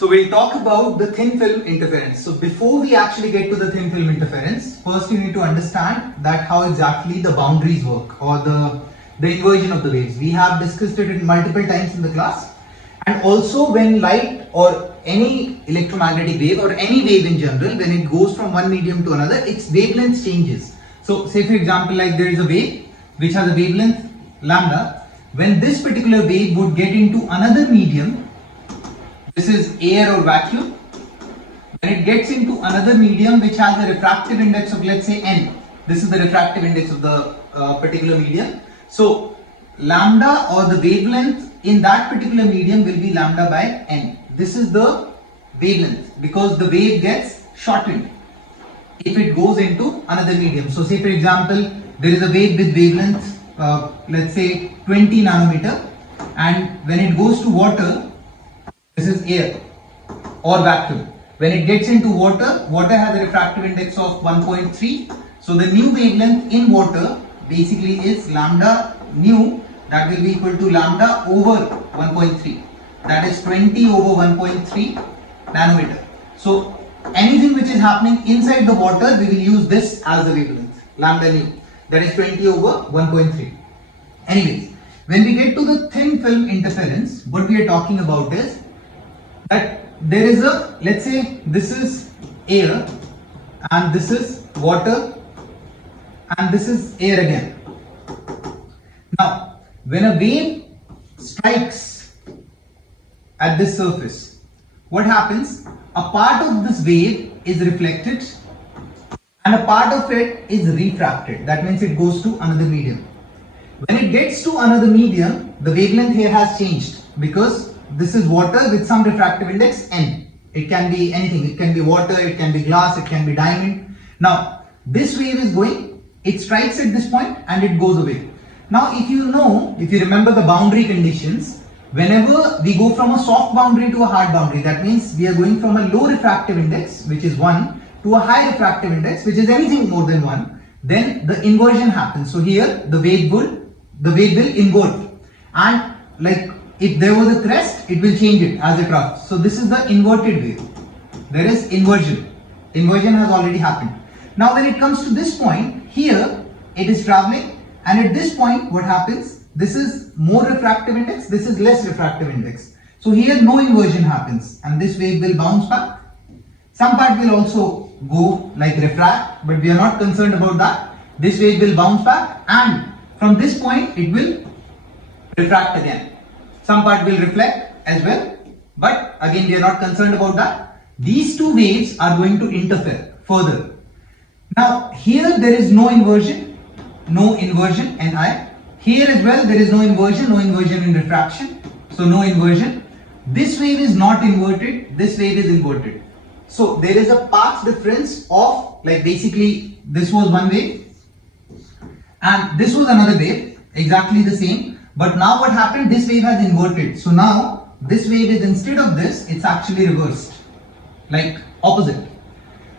So we'll talk about the thin film interference. So before we actually get to the thin film interference, first you need to understand that how exactly the boundaries work or the inversion of the waves. We have discussed it multiple times in the class. And also when light or any electromagnetic wave or any wave in general, when it goes from one medium to another, its wavelength changes. So say for example, like there is a wave which has a wavelength lambda. When this particular wave would get into another medium, this is air or vacuum. When it gets into another medium which has a refractive index of, let's say, n, this is the refractive index of the particular medium. So lambda or the wavelength in that particular medium will be lambda by n. This is the wavelength because the wave gets shortened if it goes into another medium. So say for example, there is a wave with wavelength let's say 20 nanometer, and when it goes to water, this is air or vacuum. When it gets into water, water has a refractive index of 1.3. So the new wavelength in water basically is lambda nu, that will be equal to lambda over 1.3. That is 20 over 1.3 nanometer. So anything which is happening inside the water, we will use this as the wavelength, lambda nu. That is 20 over 1.3. Anyways, when we get to the thin film interference, what we are talking about is that there is a, let's say this is air and this is water and this is air again. Now, when a wave strikes at this surface, what happens? A part of this wave is reflected and a part of it is refracted. That means it goes to another medium. When it gets to another medium, the wavelength here has changed because this is water with some refractive index n. It can be anything. It can be water, it can be glass, it can be diamond. Now, this wave is going, it strikes at this point and it goes away. Now, if you remember the boundary conditions, whenever we go from a soft boundary to a hard boundary, that means we are going from a low refractive index, which is 1, to a high refractive index, which is anything more than 1, then the inversion happens. So here the wave will invert, and like if there was a crest, it will change it as a trough. So this is the inverted wave. There is inversion. Inversion has already happened. Now when it comes to this point, here it is traveling, and at this point what happens? This is more refractive index, this is less refractive index. So here no inversion happens and this wave will bounce back. Some part will also go like refract, but we are not concerned about that. This wave will bounce back and from this point it will refract again. Some part will reflect as well, but again we are not concerned about that. These two waves are going to interfere further. Now here there is no inversion Ni. Here as well there is no inversion in refraction, so no inversion. This wave is not inverted, this wave is inverted. So there is a path difference of, like basically this was one wave and this was another wave, exactly the same. But now what happened? This wave has inverted. So now this wave is, instead of this, it's actually reversed, like opposite.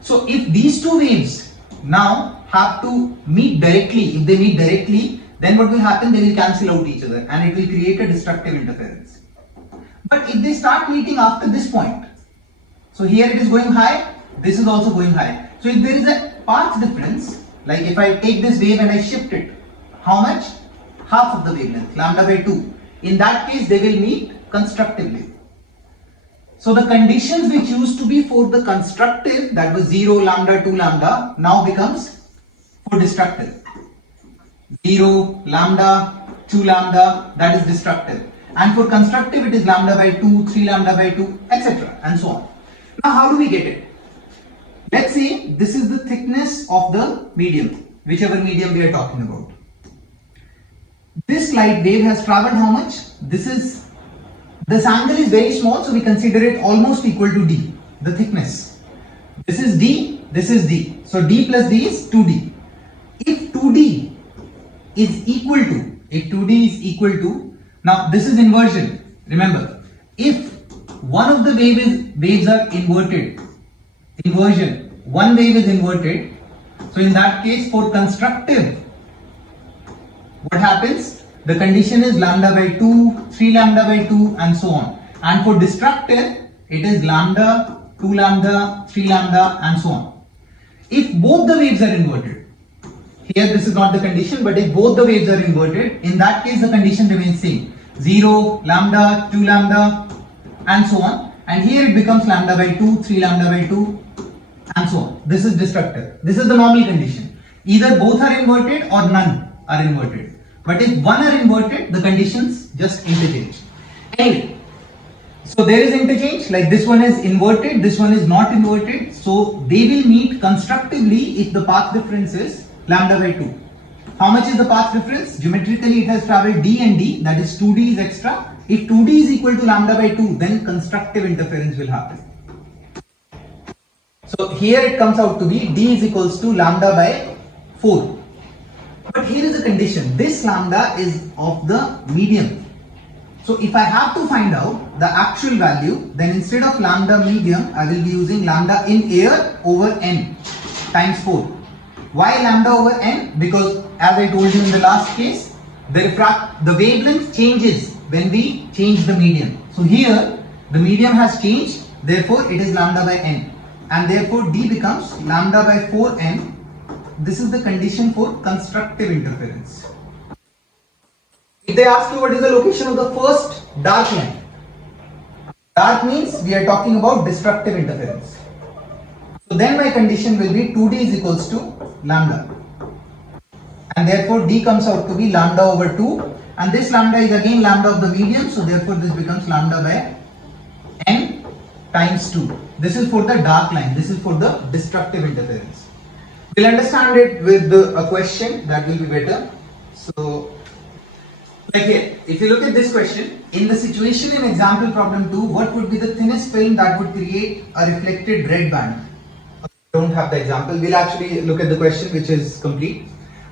So if these two waves now have to meet directly, if they meet directly, then what will happen? They will cancel out each other and it will create a destructive interference. But if they start meeting after this point, so here it is going high, this is also going high. So if there is a path difference, like if I take this wave and I shift it, how much? Half of the wavelength, lambda by 2. In that case, they will meet constructively. So the conditions which used to be for the constructive, that was 0, lambda, 2 lambda, now becomes for destructive. 0, lambda, 2 lambda, that is destructive. And for constructive, it is lambda by 2, 3 lambda by 2, etc. and so on. Now, how do we get it? Let's say this is the thickness of the medium, whichever medium we are talking about. This light wave has traveled how much? This angle is very small, so we consider it almost equal to d, the thickness. This is d, this is d. So d plus d is 2d. If 2d is equal to, now this is inversion. Remember, if one of the waves are inverted, inversion, one wave is inverted, so in that case for constructive, what happens? The condition is lambda by 2, 3 lambda by 2 and so on. And for destructive, it is lambda, 2 lambda, 3 lambda and so on. If both the waves are inverted, here this is not the condition, but if both the waves are inverted, in that case the condition remains same. 0, lambda, 2 lambda and so on. And here it becomes lambda by 2, 3 lambda by 2 and so on. This is destructive. This is the normal condition. Either both are inverted or none are inverted. But if one are inverted, the conditions just interchange. Anyway, so there is interchange, like this one is inverted, this one is not inverted. So they will meet constructively if the path difference is lambda by 2. How much is the path difference? Geometrically it has traveled d and d, that is 2d is extra. If 2d is equal to lambda by 2, then constructive interference will happen. So here it comes out to be d is equals to lambda by 4. But here is a condition, this lambda is of the medium. So if I have to find out the actual value, then instead of lambda medium, I will be using lambda in air over n times 4. Why lambda over n? Because as I told you in the last case, the wavelength changes when we change the medium. So here the medium has changed, therefore it is lambda by n, and therefore d becomes lambda by 4n. This is the condition for constructive interference. If they ask you what is the location of the first dark line, dark means we are talking about destructive interference. So then my condition will be 2d is equals to lambda, and therefore d comes out to be lambda over 2, and this lambda is again lambda of the medium, so therefore this becomes lambda by n times 2. This is for the dark line, this is for the destructive interference. We'll understand it with a question, that will be better. So like here, if you look at this question, in the situation in example problem 2, what would be the thinnest film that would create a reflected red band? Don't have the example, we'll actually look at the question which is complete.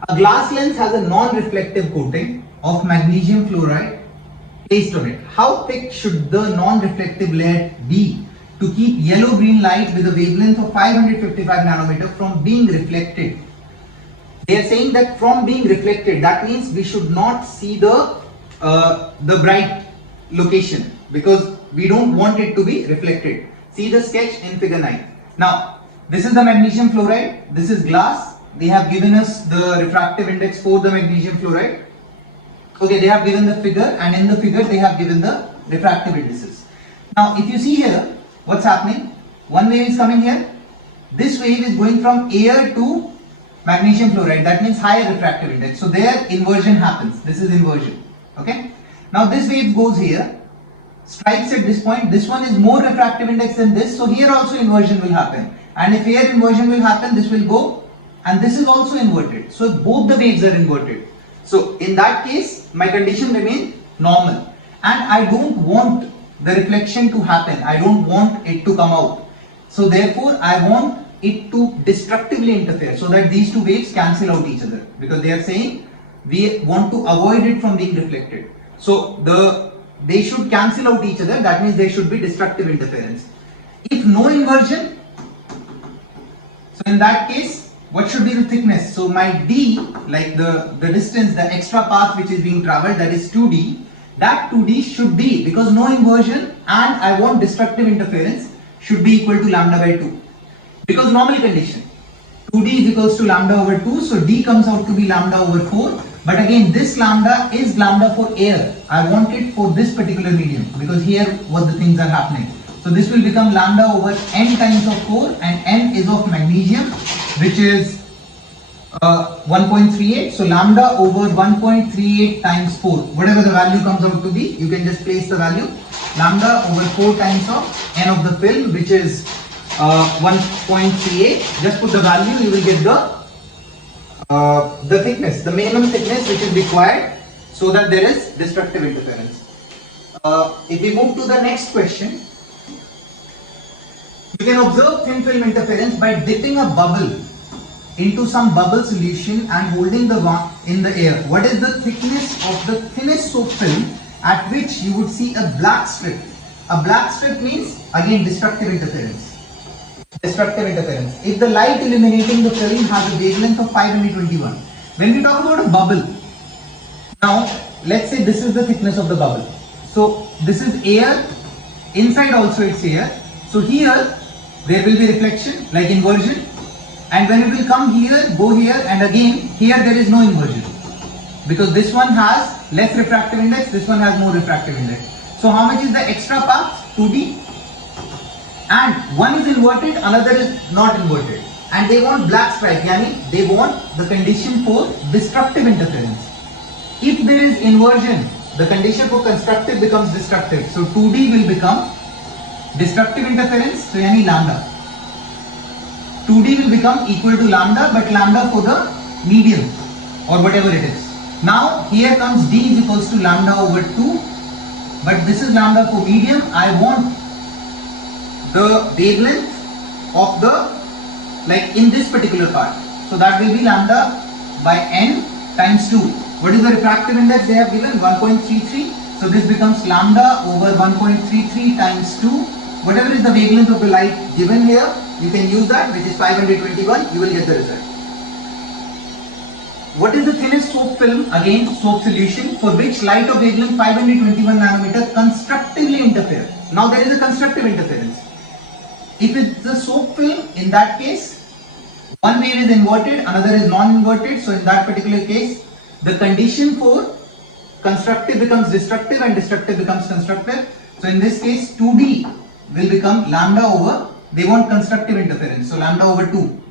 A glass lens has a non-reflective coating of magnesium fluoride placed on it. How thick should the non-reflective layer be to keep yellow-green light with a wavelength of 555 nanometer from being reflected? They are saying that from being reflected, that means we should not see the bright location, because we don't want it to be reflected. See the sketch in figure 9. Now, this is the magnesium fluoride, this is glass. They have given us the refractive index for the magnesium fluoride. Okay, they have given the figure, and in the figure they have given the refractive indices. Now, if you see here, what's happening? One wave is coming here. This wave is going from air to magnesium fluoride, that means higher refractive index. So there inversion happens. This is inversion. Okay. Now this wave goes here, strikes at this point. This one is more refractive index than this. So here also inversion will happen. And if here inversion will happen, this will go, and this is also inverted. So both the waves are inverted. So in that case, my condition remains normal. And I don't want the reflection to happen. I don't want it to come out. So therefore, I want it to destructively interfere so that these two waves cancel out each other, because they are saying we want to avoid it from being reflected. So they should cancel out each other, that means there should be destructive interference. If no inversion, so in that case, what should be the thickness? So my d, like the distance, the extra path which is being traveled, that is 2d, that 2d should be, because no inversion and I want destructive interference, should be equal to lambda by 2. Because normal condition, 2d is equals to lambda over 2, so d comes out to be lambda over 4. But again, this lambda is lambda for air. I want it for this particular medium, because here what the things are happening. So this will become lambda over n times of 4, and n is of magnesium, which is 1.38. So lambda over 1.38 times 4, whatever the value comes out to be, you can just place the value. Lambda over 4 times of n of the film, which is 1.38. Just put the value, you will get the thickness, the minimum thickness which is required so that there is destructive interference. If we move to the next question, you can observe thin film interference by dipping a bubble into some bubble solution and holding the one in the air. What is the thickness of the thinnest soap film at which you would see a black strip? A black strip means again destructive interference. Destructive interference. If the light illuminating the film has a wavelength of 521. When we talk about a bubble, now let's say this is the thickness of the bubble. So this is air Inside also it's here. So here there will be reflection like inversion, and when it will come here, go here, and again here there is no inversion because this one has less refractive index, this one has more refractive index. So how much is the extra path? 2D, and one is inverted, another is not inverted, and they want black stripe, yani they want the condition for destructive interference. If there is inversion, the condition for constructive becomes destructive. So 2D will become destructive interference, so yani lambda. 2D will become equal to lambda, but lambda for the medium or whatever it is. Now here comes D is equals to lambda over 2, but this is lambda for medium. I want the wavelength of the, like in this particular part. So that will be lambda by n times 2. What is the refractive index they have given? 1.33. So this becomes lambda over 1.33 times 2. Whatever is the wavelength of the light given here, you can use that, which is 521. You will get the result. What is the thinnest soap film? Again, soap solution for which light of wavelength 521 nanometer constructively interfere. Now there is a constructive interference. If it's the soap film, in that case, one wave is inverted, another is non-inverted. So in that particular case, the condition for constructive becomes destructive and destructive becomes constructive. So in this case, 2D will become lambda over, they want constructive interference, so lambda over 2.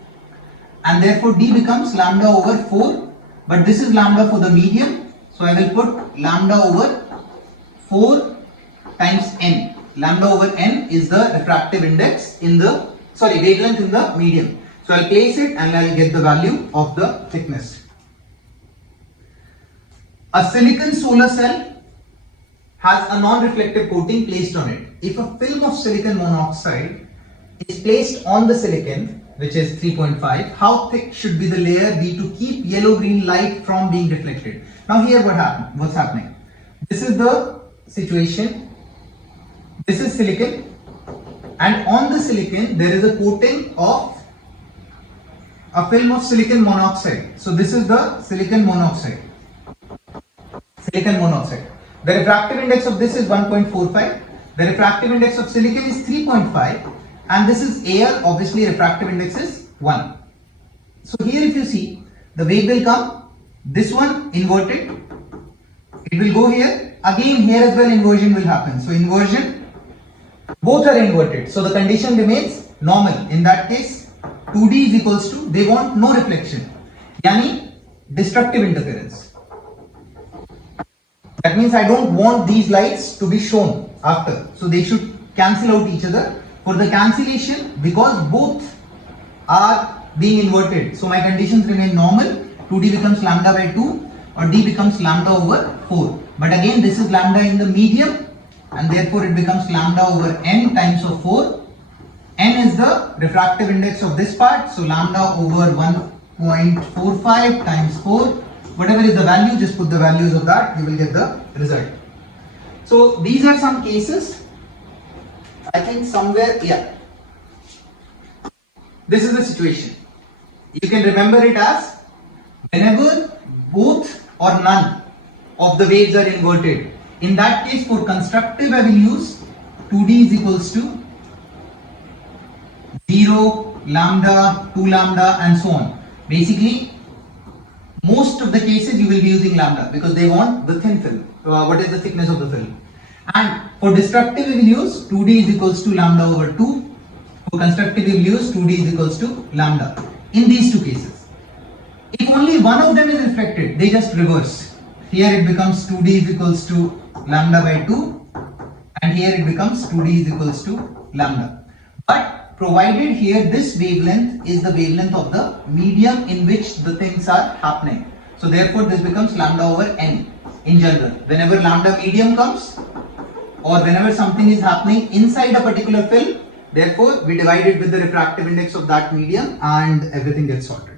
And therefore D becomes lambda over 4, but this is lambda for the medium. So I will put lambda over 4 times n. Lambda over n is the refractive index in the, wavelength in the medium. So I'll place it and I'll get the value of the thickness. A silicon solar cell has a non-reflective coating placed on it. If a film of silicon monoxide is placed on the silicon, which is 3.5, how thick should be the layer be to keep yellow-green light from being reflected? Now here what's happening? This is the situation. This is silicon, and on the silicon there is a coating of a film of silicon monoxide. So this is the silicon monoxide. The refractive index of this is 1.45. The refractive index of silicon is 3.5, and this is Al. Obviously refractive index is 1. So here if you see, the wave will come, this one inverted, it will go here, again here as well inversion will happen. So inversion, both are inverted, so the condition remains normal. In that case, 2D is equals to, they want no reflection, yani destructive interference. That means I don't want these lights to be shown after, so they should cancel out each other. For the cancellation, because both are being inverted, so my conditions remain normal. 2D becomes lambda by 2, or D becomes lambda over 4. But again, this is lambda in the medium, and therefore it becomes lambda over n times of 4. N is the refractive index of this part, so lambda over 1.45 times 4. Whatever is the value, just put the values of that, you will get the result. So these are some cases. I think somewhere, yeah. This is the situation. You can remember it as whenever both or none of the waves are inverted. In that case, for constructive I will use 2D is equals to 0, lambda, 2 lambda, and so on. Basically, most of the cases you will be using lambda because they want the thin film. What is the thickness of the film? And for destructive we will use 2D is equals to lambda over 2. For constructive we will use 2D is equals to lambda. In these two cases, if only one of them is reflected, they just reverse. Here it becomes 2D is equals to lambda by 2, and here it becomes 2D is equals to lambda. But provided here this wavelength is the wavelength of the medium in which the things are happening. So therefore this becomes lambda over n in general. Whenever lambda medium comes, or whenever something is happening inside a particular film, therefore we divide it with the refractive index of that medium and everything gets sorted.